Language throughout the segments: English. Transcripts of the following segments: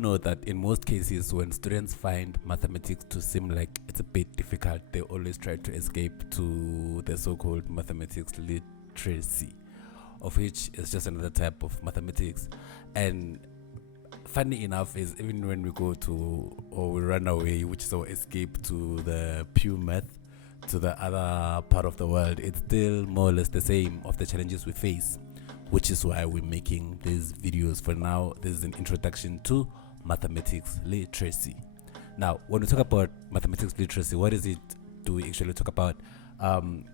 know that in most cases, when students find mathematics to seem like it's a bit difficult, they always try to escape to the so-called mathematics literacy, of which is just another type of mathematics. And funny enough is even when we go to or we run away, which is our escape to the pure math, to the other part of the world, it's still more or less the same of the challenges we face, which is why we're making these videos. For now, this is an introduction to mathematics literacy. Now, when we talk about mathematics literacy, what is it do we actually talk about?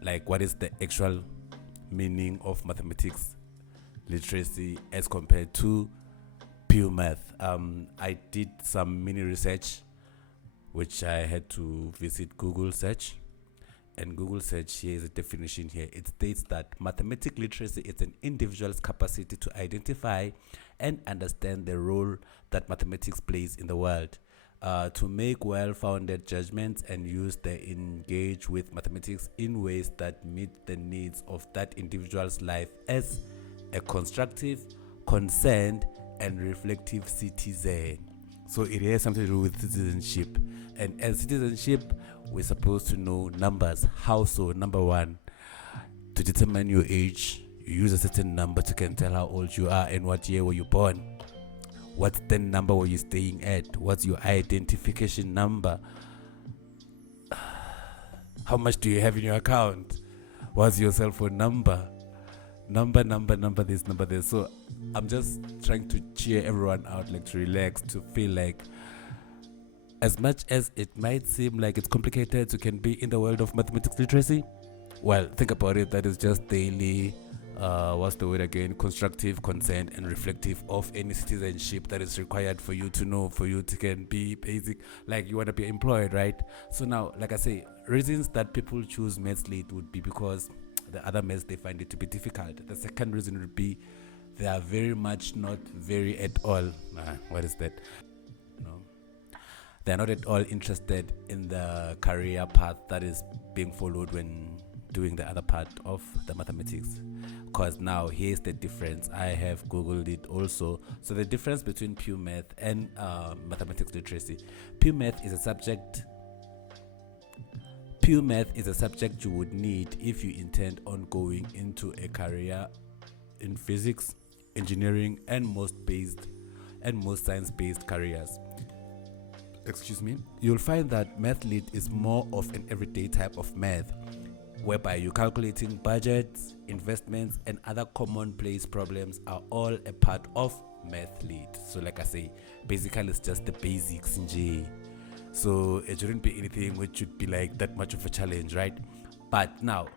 Like, what is the actual meaning of mathematics literacy as compared to pure math? I did some mini research, which I had to visit Google search. And Google search, here is a definition here. It states that mathematics literacy is an individual's capacity to identify and understand the role that mathematics plays in the world, to make well-founded judgments and engage with mathematics in ways that meet the needs of that individual's life as a constructive, concerned, and reflective citizen. So it has something to do with citizenship. And as citizenship, we're supposed to know numbers. How so? Number one, to determine your age, you use a certain number to can tell how old you are and what year were you born. What's the number were you staying at? What's your identification number? How much do you have in your account? What's your cell phone number? Number this, number this. So I'm just trying to cheer everyone out, like to relax, to feel like as much as it might seem like it's complicated to can be in the world of mathematics literacy, well, think about it, that is just daily, what's the word again, constructive, concerned, and reflective of any citizenship that is required for you to know, for you to can be basic, like you want to be employed, right? So now, like I say, reasons that people choose maths lit would be because the other maths they find it to be difficult. The second reason would be they are very much not very at all, what is that? No. They're not at all interested in the career path that is being followed when doing the other part of the mathematics. Because now here's the difference. I have Googled it also. So the difference between pure math and mathematics literacy. Pure math is a subject you would need if you intend on going into a career in physics, engineering, and most science-based careers. You'll find that math lit is more of an everyday type of math, whereby you're calculating budgets, investments, and other commonplace problems are all a part of math lit. So like I say, basically it's just the basics in J. So it shouldn't be anything which should be like that much of a challenge, right? But now,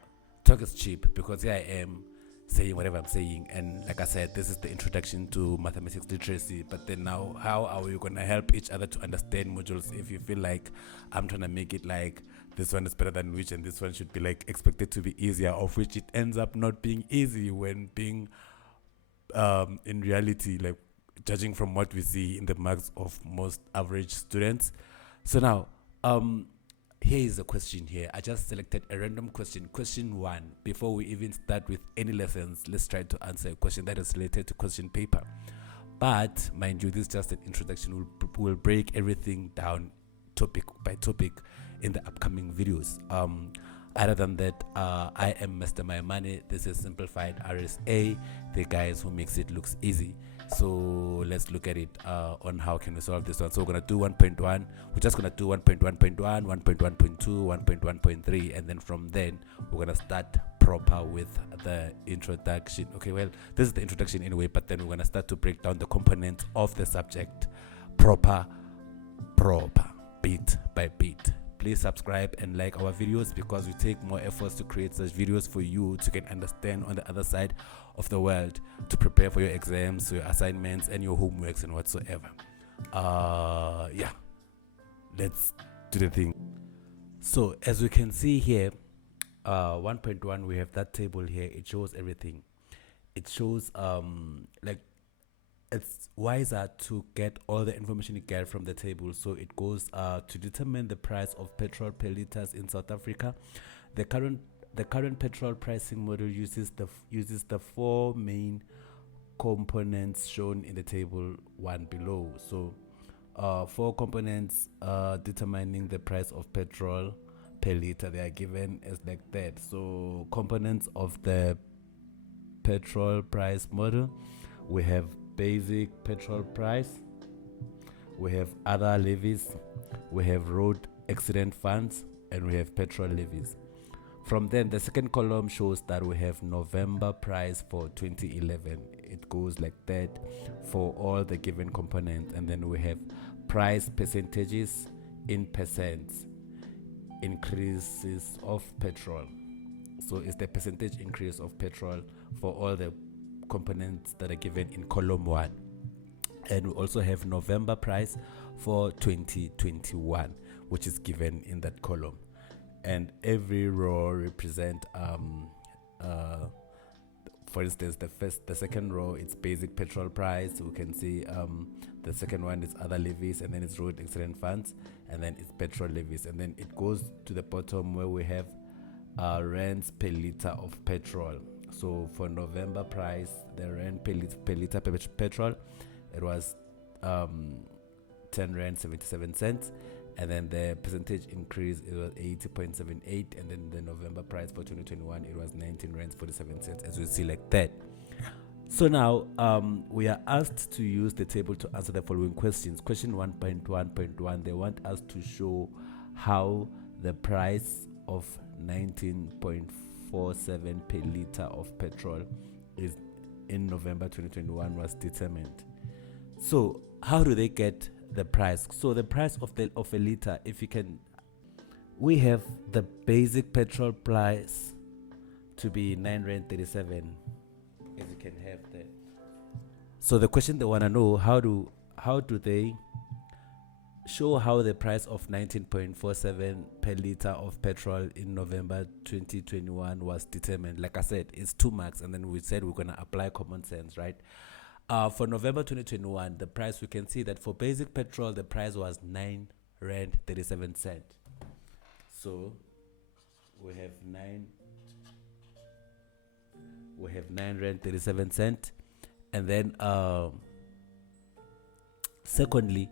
talk is cheap, because here I am saying whatever I'm saying, and like I said, this is the introduction to mathematics literacy. But then now, how are we going to help each other to understand modules if you feel like I'm trying to make it like this one is better than which and this one should be like expected to be easier, of which it ends up not being easy when being in reality, like judging from what we see in the marks of most average students. So now here is a question here. I just selected a random question. Question 1. Before we even start with any lessons, let's try to answer a question that is related to question paper. But mind you, this is just an introduction. We'll break everything down topic by topic in the upcoming videos. Other than that, I am Mr. Maimane. This is Simplified RSA, the guys who makes it looks easy. So let's look at it on how can we solve this one. So we're going to do 1.1. We're just going to do 1.1.1, 1.1.2, 1.1.3, and then from then we're going to start proper with the introduction. Okay, well, this is the introduction anyway, but then we're going to start to break down the components of the subject proper, bit by bit. Please subscribe and like our videos, because we take more efforts to create such videos for you to get understand on the other side of the world, to prepare for your exams, your assignments, and your homeworks and whatsoever. Yeah, let's do the thing. So as we can see here, 1.1, we have that table here. It shows everything. It shows like it's wiser to get all the information you get from the table. So it goes to determine the price of petrol per liters in South Africa. The current petrol pricing model uses the four main components shown in the table 1 below. So four components determining the price of petrol per liter. They are given as like that. So components of the petrol price model, we have basic petrol price, we have other levies, we have road accident funds, and we have petrol levies. From then, the second column shows that we have November price for 2011. It goes like that for all the given components. And then we have price percentages in percents increases of petrol. So it's the percentage increase of petrol for all the components that are given in column 1. And we also have November price for 2021, which is given in that column. And every row represent for instance, the second row, it's basic petrol price. We can see the second one is other levies, and then it's road accident funds, and then it's petrol levies, and then it goes to the bottom where we have rands per liter of petrol. So for November price, the rand per liter petrol, it was 10 rand 77 cents. And then the percentage increase, it was 80.78, and then the November price for 2021, it was 19 rands 47 cents, as we see like that. So now we are asked to use the table to answer the following questions. Question 1.1.1, they want us to show how the price of 19.47 per liter of petrol is in November 2021 was determined. So how do they get the price? So the price of a liter, if you can, we have the basic petrol price to be 9 rand 37, as you can have there. So the question they want to know, how do they show how the price of 19.47 per liter of petrol in November 2021 was determined? Like I said, it's 2 marks, and then we said we're going to apply common sense, right? For November 2021, the price, we can see that for basic petrol, the price was 9 rand 37 cent. So we have 9 rand 37 cent. And then secondly,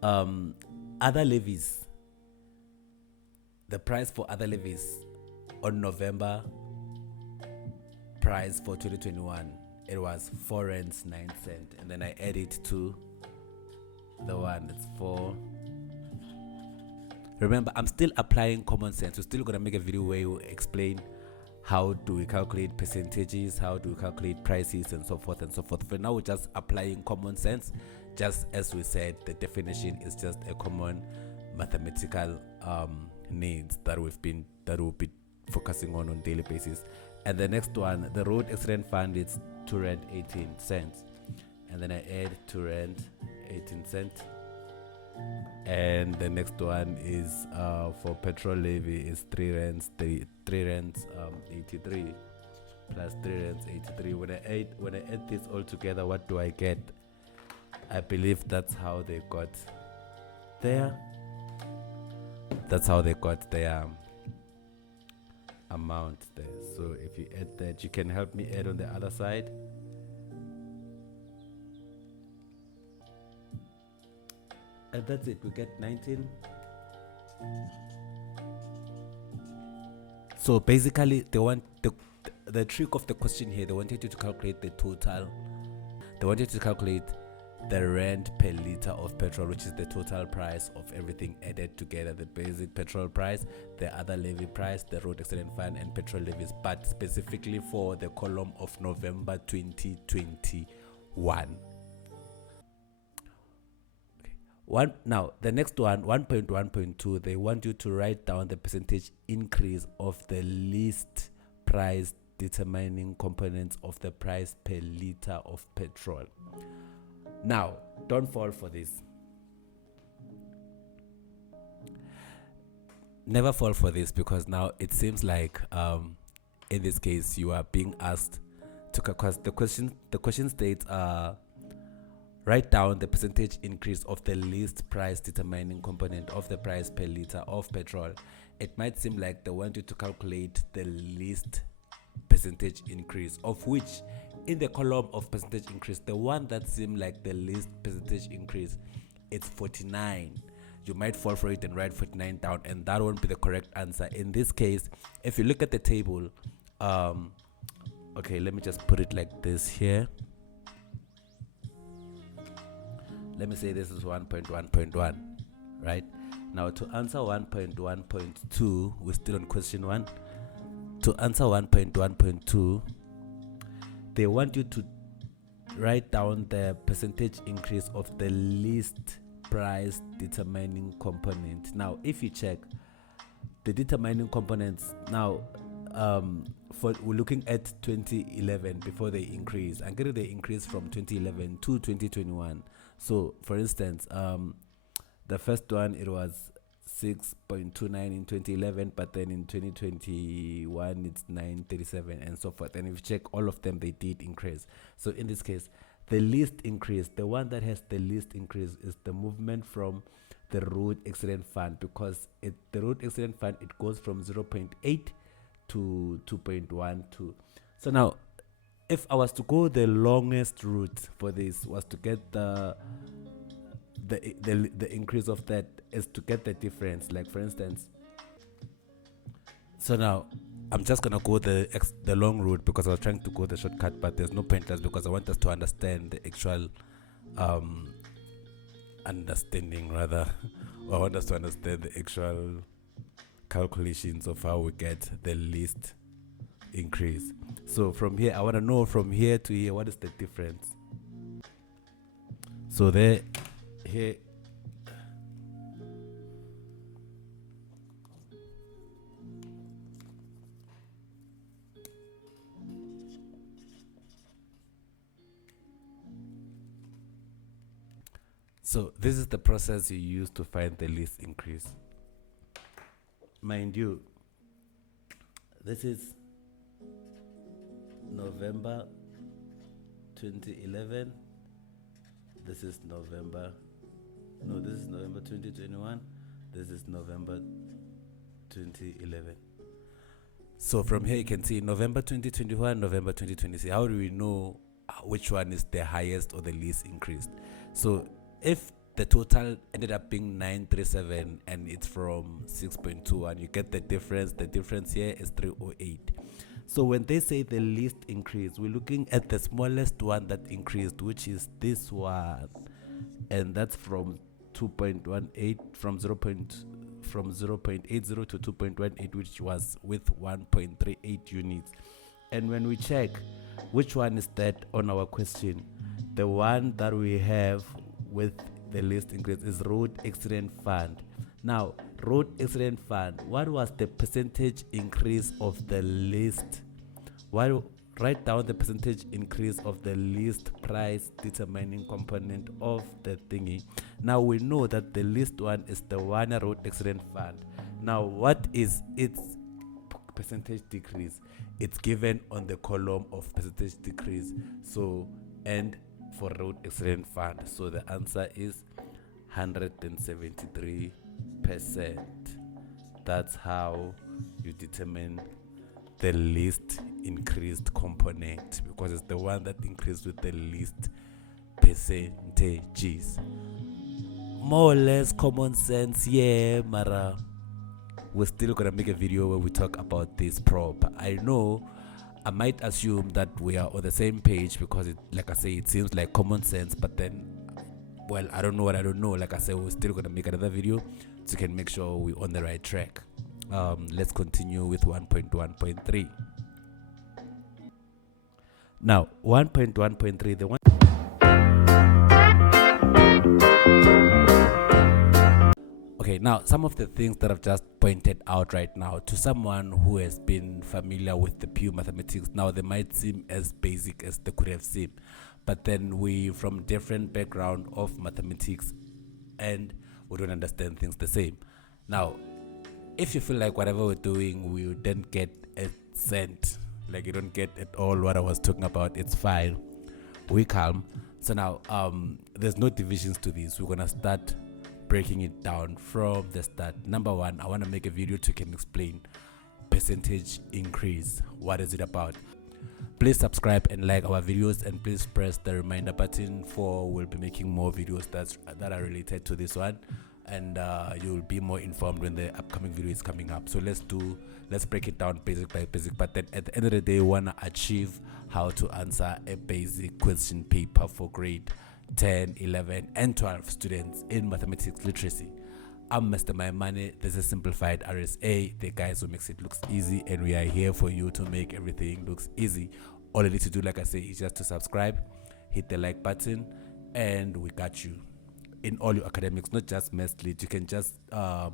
other levies, the price for other levies on November price for 2021, it was 4 rands 9 cent, and then I add it to the one. It's 4. Remember, I'm still applying common sense. We're still gonna make a video where we explain how do we calculate percentages, how do we calculate prices, and so forth and so forth. For now, we're just applying common sense. Just as we said, the definition is just a common mathematical needs that we'll be focusing on daily basis. And the next one, the road accident fund, it's 2 rand 18 cents, and then I add 2 rand 18 cents. And the next one is for petrol levy is 3 rands 83 plus 3 rands 83. When I add this all together, what do I get? I believe that's how they got there. That's how they got their amount there. So if you add that, you can help me add on the other side. And that's it, we get 19. So basically, they want the trick of the question here, they wanted you to calculate the total. They wanted to calculate the rand per liter of petrol, which is the total price of everything added together: the basic petrol price, the other levy price, the road accident fund, and petrol levies, but specifically for the column of November 2021. Now the next one, 1.1.2, they want you to write down the percentage increase of the least price determining components of the price per liter of petrol. Now, don't fall for this. Never fall for this, because now it seems like in this case you are being asked to, because the question states write down the percentage increase of the least price determining component of the price per liter of petrol. It might seem like they want you to calculate the least percentage increase, of which in the column of percentage increase, the one that seemed like the least percentage increase it's 49. You might fall for it and write 49 down, and that won't be the correct answer. In this case, if you look at the table, okay, let me just put it like this here. Let me say this is 1.1.1, right? Now to answer 1.1.2, we're still on question 1. To answer 1.1.2, they want you to write down the percentage increase of the least price determining component. Now, if you check the determining components, now we're looking at 2011 before they increase. I'm getting the increase from 2011 to 2021. So, for instance, the first one, it was 6.29 in 2011, but then in 2021 it's 9.37 and so forth. And if you check all of them, they did increase. So in this case, the least increase, the one that has the least increase, is the movement from the road accident fund, because the road accident fund, it goes from 0.8 to 2.12. So now, if I was to go the longest route for this, was to get the increase of that, is to get the difference. Like for instance, so now I'm just gonna go the long route because I was trying to go the shortcut, but there's no point, just because I want us to understand the actual understanding rather, or I want us to understand the actual calculations of how we get the least increase. So from here, I want to know from here to here, what is the difference? So there, here, so this is the process you use to find the least increase. Mind you, this is November 2011. This is November 2021. This is November 2011. So from here you can see November 2021, November 2020. How do we know which one is the highest or the least increased? So if the total ended up being 937 and it's from 6.21, you get the difference. The difference here is 308. So when they say the least increase, we're looking at the smallest one that increased, which is this one, and that's from 2.18, from 0.80 to 2.18, which was with 1.38 units. And when we check which one is that on our question, the one that we have with the least increase is road accident fund. Now, road accident fund, what was the percentage increase of the least? Write down the percentage increase of the least price determining component of the thingy. Now we know that the least one is the one road accident fund. Now what is its percentage decrease? It's given on the column of percentage decrease. So, and for road accident fund, so the answer is 173%. That's how you determine the least increased component, because it's the one that increased with the least percentages. More or less common sense, yeah, Mara. We're still gonna make a video where we talk about this prop. I know I might assume that we are on the same page because it, like I say, it seems like common sense, but then, well, I don't know what I don't know. Like I said, we're still gonna make another video so you can make sure we're on the right track. Let's continue with 1.1.3. Now 1.1.3, the one. Okay, now some of the things that I've just pointed out right now to someone who has been familiar with the pure mathematics, now they might seem as basic as they could have seemed, but then we from different background of mathematics and we don't understand things the same. Now, if you feel like whatever we're doing, we didn't get a cent, like you don't get at all what I was talking about, it's fine. We calm. So now, there's no divisions to this. We're gonna start breaking it down from the start. Number one, I want to make a video to can explain percentage increase. What is it about? Please subscribe and like our videos, and please press the reminder button, for we'll be making more videos that are related to this one, and you'll be more informed when the upcoming video is coming up. So let's break it down basic by basic. But then at the end of the day, we want to achieve how to answer a basic question paper for grade 10, 11 and 12 students in mathematics literacy. I'm Mr. Maimane. This is Simplified RSA, the guys who makes it looks easy, and we are here for you to make everything looks easy. All you need to do, like I say, is just to subscribe, hit the like button, and we got you in all your academics, not just math lit. You can just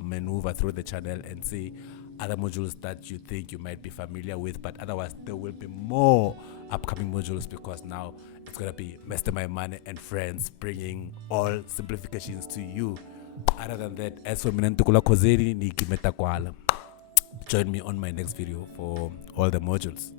maneuver through the channel and see other modules that you think you might be familiar with, but otherwise there will be more upcoming modules, because now it's gonna be Mr. Maimane and friends bringing all simplifications to you. Other than that, as for Minantukula Kozeri, Niki Metakwala. Join me on my next video for all the modules.